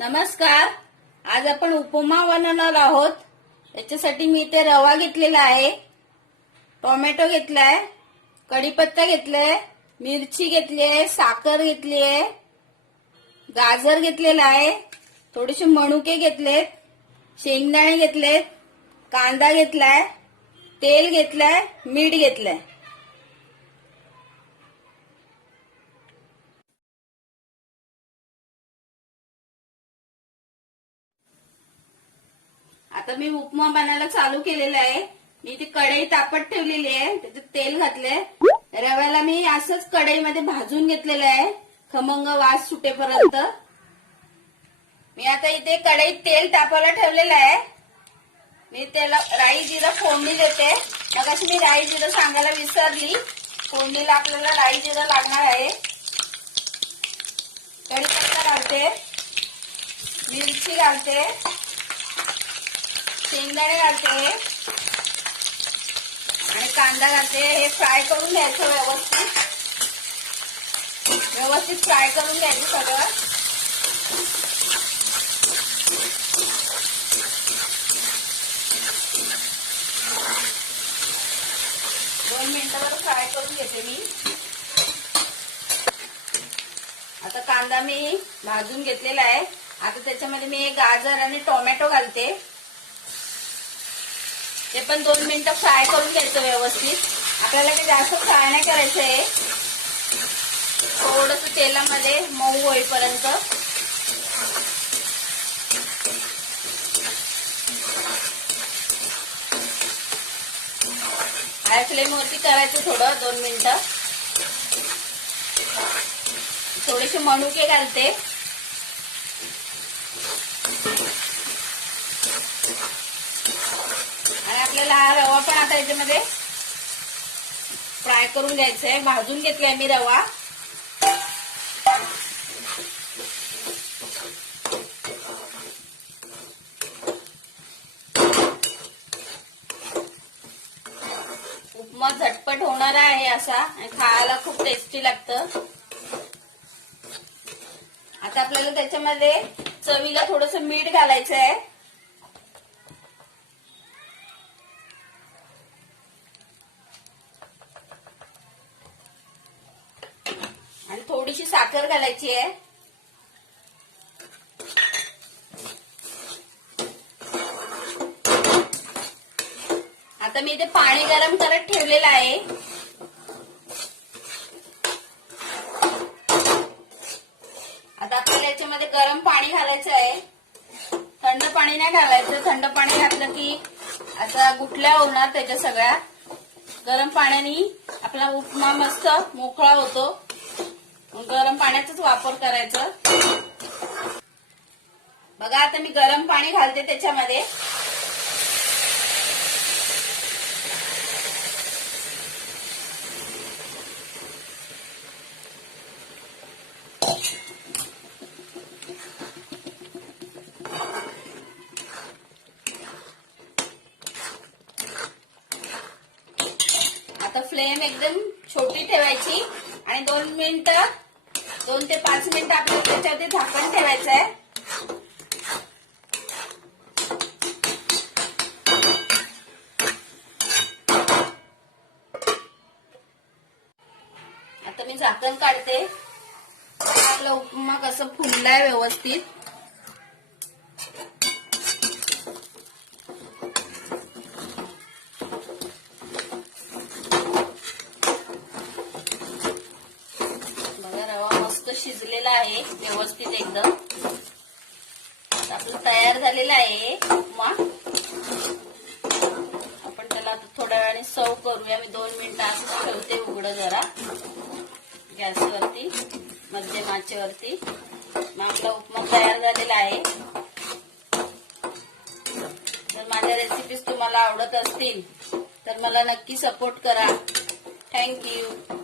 नमस्कार. आज आपण उपमा बनवणार आहोत. त्याच्यासाठी मी इथे रवा घेतलेला आहे, टोमॅटो घेतलाय, कढीपत्ता घेतलाय, मिरची घेतली आहे, साखर घेतली आहे, गाजर घेतलेला आहे, थोडेसे मनुके घेतलेत, शेंगदाणे घेतलेत, कांदा घेतलाय, तेल घेतलाय, मीठ घेतलंय. आता मी उपमा बनायला चालू केलेला आहे. मी ती कढई तापत ठेवलेली आहे, त्याच्यात तेल घातलंय. रव्याला मी असंच कढईमध्ये भाजून घेतलेलं आहे, खमंग वास सुटेपर्यंत. मी आता इथे कढईत तेल तापायला ठेवलेलं आहे. मी त्याला राई जिरं फोडणी देते. मगाशी मी राई जिरं सांगायला विसरली. फोडणीला आपल्याला राई जिरं लागणार आहे. कढीपत्ता घालते, मिरची घालते, शेंगदाणे घालते आणि कांदा घालते. हे फ्राय करून घ्यायचं, व्यवस्थित फ्राय करून घ्यायचं सगळं. दोन मिनिटावर फ्राय करून घेते मी. आता कांदा मी भाजून घेतलेला आहे. आता त्याच्यामध्ये मी गाजर आणि टोमॅटो घालते. ते पण 2 मिनिटं फ्राय करून घ्यायचं व्यवस्थित. आपल्याला ते जास्त फ्राय नाही करायचंय, थोडंसं तेलामध्ये मऊ होईपर्यंत. हाय फ्लेमवरती करायचं थोडं 2 मिनिटं. थोडेसे मनुके घालते. आणि आपल्याला हा रवा पण आता याच्यामध्ये फ्राय करून घ्यायचा आहे. भाजून घेतलाय मी रवा. उपमा झटपट होणारा आहे असा आणि खायला खूप टेस्टी लागतं. आता आपल्याला त्याच्यामध्ये चवीला थोडंसं मीठ घालायचं आहे. आणि थोडीशी साखर घालायची आहे. आता मी इथे पाणी गरम करत ठेवलेलं आहे. आता आपल्याला याच्यामध्ये गरम पाणी घालायचं आहे. थंड पाणी नाही घालायचं. थंड पाणी घातलं की आता गुठल्या होणार त्याच्या सगळ्या. गरम पाण्याने आपला उपमा मस्त मोकळा होतो. गरम पाण्याचाच वापर करायचा. बघा आता मी गरम पाणी घालते त्याच्यामध्ये. आता फ्लेम एकदम छोटी ठेवायची आणि 2 ते 5 मिनिटं आपल्याला त्याच्यावरती झाकण ठेवायचं आहे. आता मी झाकण काढते. आपला उपमा कसं फुललाय व्यवस्थित. शिजलेला आहे व्यवस्थित एकदम. आपलं तयार झालेला आहे उपमा. आपण त्याला थोड्या वेळाने सर्व करूया. मी 2 मिनिटं असंच ठेवते उघडं जरा गॅसवरती, मध्यम आचेवरती. मग आपला उपमा तयार झालेला आहे. जर माझ्या रेसिपीज तुम्हाला आवडत असतील तर मला नक्की सपोर्ट करा. थँक्यू.